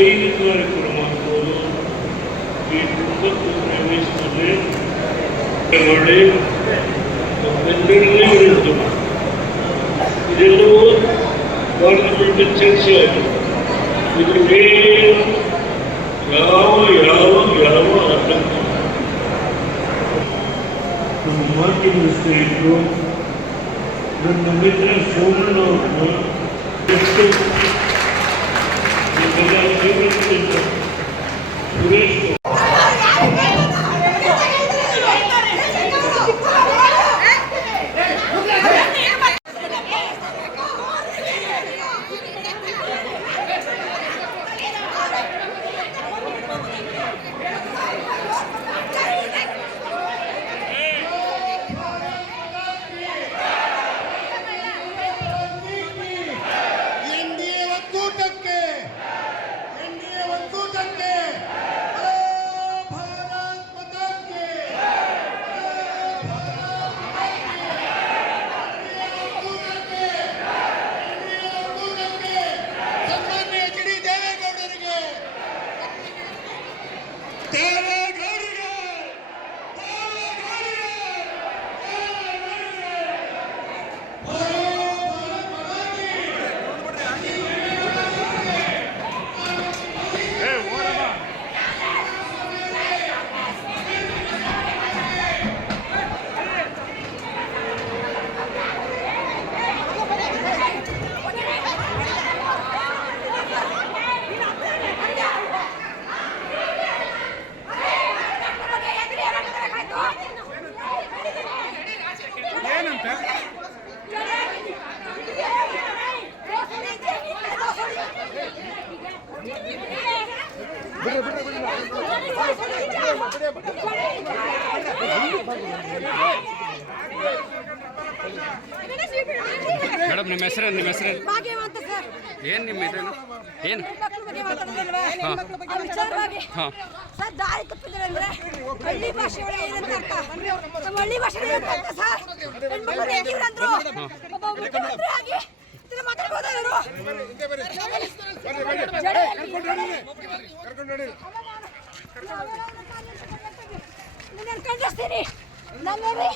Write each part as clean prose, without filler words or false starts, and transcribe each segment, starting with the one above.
5 ಕಾರ್ಯಕ್ರಮ ಆಗ್ಬೋದು. ಈ 90ನೇ ವಯಸ್ಸಿನಲ್ಲಿ ಮಾಡಿ ನಮ್ಮೆಲ್ಲರಲ್ಲಿ ವಿರುದ್ಧ ಇದೆಲ್ಲವೂ ಪಾರ್ಲಿಮೆಂಟ್ ಚರ್ಚೆ ಆಗಿದೆ. ಇದ್ರ ಯಾವ ಆತಂಕ ನಮ್ಮ ಮಾಧ್ಯಮ ಸ್ನೇಹಿತರು ನನ್ನ ಮಿತ್ರ ಸೋಮಣ್ಣ ಅವ್ರನ್ನ ಸುರೇಶ್ ಮೇಡಮ್ ನಿಮ್ಮ ಹೆಸರು ಏನು ನಿಮ್ಮ ಹೆಸರು ಏನು ಹಾಂ ಸರ್ ದಾರಿ ತಪ್ಪಿದ್ರೆ ಅಂದ್ರೆ ಹಳ್ಳಿ ಭಾಷೆ ಒಳಗೆ ಏನಂತ ಅರ್ಥ ನಮ್ಮ ಹಳ್ಳಿ ಭಾಷೆ ಏನಂತ ಅರ್ಥ ಸರ್ ಹೆಣ್ಮಕ್ಳು ರೇಗಿವ್ರಂದ್ರು ಒಬ್ಬ ಮುಖ್ಯಮಂತ್ರಿ ಆಗಿ ಇದನ್ನ ಮಾತಾಡ್ಬೋದಾ ಇವರು ನಾನು ಕಂಡಿಸ್ತೀನಿ ನಾನು ನೋಡಿ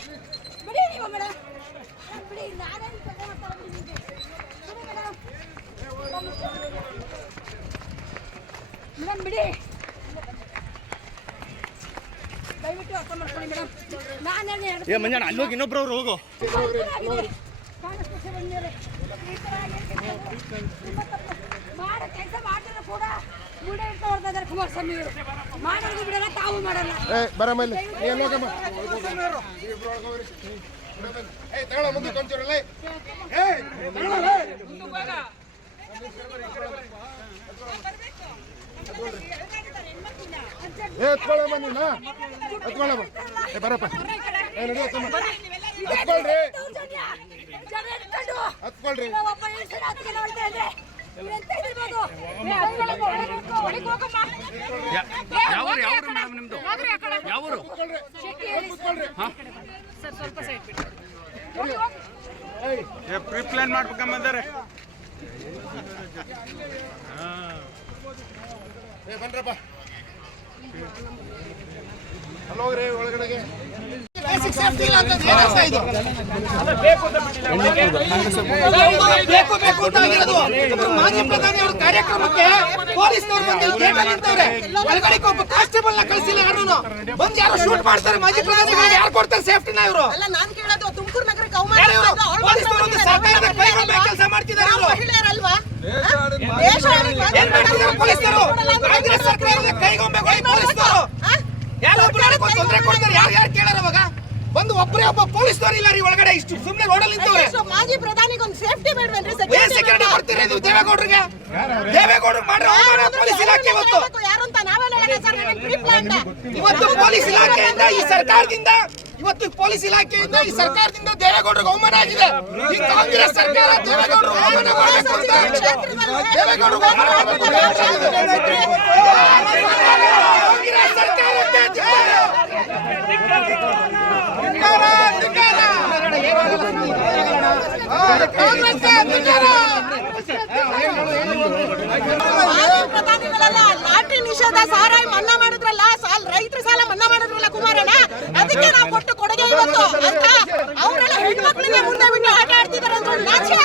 ಬಿಡಿ ನೀವು ಮೇಡಮ್ ಬಿಡಿ ನಾನೇನು ಮಾತಾಡ್ತೀನಿ ನಿಮಗೆ ಮೇಡಮ್ ಬಿಡಿ ದಯವಿಟ್ಟು ಅರ್ಥ ಮಾಡ್ಕೊಳ್ಳಿ ಮೇಡಮ್ ನಾನು ಮಂಜಣ್ಣ ಅಲ್ಲಿ ಹೋಗಿ ಇನ್ನೊಬ್ರವ್ರು ಹೋಗು ಮಾಡೋ ಕೆಲಸ ಮಾಡ್ತಾರೆ ಕೂಡ ಮುಂದೆ ಇರ್ತಾ ಬರ್ತಾ ಇದ್ದಾರೆ ಕುಮಾರಸ್ವಾಮಿ ಅವರು ಮಾಡೋದು ಬಿಡಲ್ಲ ತಾವು ಮಾಡಲ್ಲ ಯಾವರು ಮೇಡಮ್ ನಿಮ್ದು ಯಾವರು ಸ್ವಲ್ಪ ಸೈಡ್ ಬಿಡಿ ಪ್ರೀ ಪ್ಲಾನ್ ಮಾಡ್ಬೇಕಂಬಂದರೆ ಬನ್ರಪ್ಪ ಹೋಗ್ರಿ ಒಳಗಡೆಗೆ ಮಾಜಿ ಪ್ರಧಾನಿ ಅವರ ಕಾರ್ಯಕ್ರಮಕ್ಕೆ ಪೊಲೀಸ್ನವರು ಬಂದು ಗೇಟ್ ಅಲ್ಲಿ ನಿಂತವ್ರೆ. ಒಳಗಡೆ ಒಬ್ಬ ಕಾನ್ಸ್ಟೇಬಲ್ ನ ಕಳಿಸಿಲ್ಲ ಯಾರು ಬಂದು ಯಾರು ಶೂಟ್ ಮಾಡ್ತಾರೆ. ಮಾಜಿ ಪ್ರಧಾನಿಗಳಿಗೆ ಯಾರು ಕೊಡ್ತಾರೆ ಸೇಫ್ಟಿನ ಇವರು? ಅಲ್ಲ ನಾನು ಕೇಳೋದು ತುಮಕೂರು ನಗರಕ್ಕೆ ಅವಮಾನ ಪೊಲೀಸ್ನವರು ಸರ್ಕಾರದ ಕೈಗೊಂಬೆ ಕೆಲಸ ಮಾಡ್ತಿದ್ದಾರೆ. ಮಹಿಳೆಯರಲ್ವಾ ಏನ್ ಮಾಡ್ತಿದ್ದಾರೆ ಪೊಲೀಸರು? ಕಾಂಗ್ರೆಸ್ ಸರ್ಕಾರದ ಕೈಗೊಂಬೆಗಳು ಪೊಲೀಸರು. ಯಾರೊಬ್ಬರು ತೊಂದರೆ ಕೊಡ್ತಾರೆ? ಯಾರು ಕೇಳಾರ ಅವಾಗ? ಬಂದು ಒಬ್ಬರೇ ಒಬ್ಬ ಪೊಲೀಸ್ನವರು ಇಲ್ಲ ರೀ ಒಳಗಡೆ. ಇಷ್ಟು ಸುಮ್ಮನೆ ರೋಡಲ್ಲಿ ನಿಂತವ್ರೆ. ಮಾಜಿ ಪ್ರಧಾನಿಗೆ ಒಂದು ಸೇಫ್ಟಿ ಬೇಡವೇನ್ರಿ? ಸೆಕ್ಯೂರಿಟಿ ಕೊಡ್ತೀರಿ ಇದು ದೇವೇಗೌಡರಿಗೆ? ದೇವೇಗೌಡರು ಮಾಡ್ರೆ ಅವಮಾನ ಪೊಲೀಸ್ ಇಲಾಖೆ ಇವತ್ತು. ಯಾರು ಅಂತ ನಾವೇ ಹೇಳೋಣ ಸರ್. ಪ್ರೀ ಪ್ಲಾನ್ ಇವತ್ತು ಪೊಲೀಸ್ ಇಲಾಖೆಯಿಂದ ಈ ಸರ್ಕಾರದಿಂದ ಇವತ್ತು ಪೊಲೀಸ್ ಇಲಾಖೆಯಿಂದ ಈ ಸರ್ಕಾರದಿಂದ ದೇವೇಗೌಡರಿಗೆ ಅವಮಾನ ಆಗಿದೆ. ಈ ಕಾಂಗ್ರೆಸ್ ಸರ್ಕಾರ ದೇವೇಗೌಡರು ಅವಮಾನ ಮಾಡಬೇಕು ಅಂತ ದೇವೇಗೌಡರು ಅವಮಾನ ಮಾಡಬೇಕು. ಕಾಂಗ್ರೆಸ್ ಸರ್ಕಾರಕ್ಕೆ ಪ್ರಧಾನಿಗಳೆಲ್ಲ ಲಕ್ಷದ ಸಾರಾಯಿ ಮನ್ನಾ ಮಾಡಿದ್ರಲ್ಲ, ರೈತರ ಸಾಲ ಮನ್ನಾ ಮಾಡಿದ್ರಲ್ಲ ಕುಮಾರಣ್ಣ, ಅದಕ್ಕೆ ನಾವು ಕೊಟ್ಟು ಕೊಡುಗೆ ಇವತ್ತು ಅಂತ ಅವರೆಲ್ಲ ಹೆಣ್ಮಕ್ಳಿಗೆ ಮುಂದೆ ಬಿಟ್ಟು ಆಟ ಆಡ್ತಿದಾರೆ ಅಂದ್ರೆ ನಾಚಿಕೆ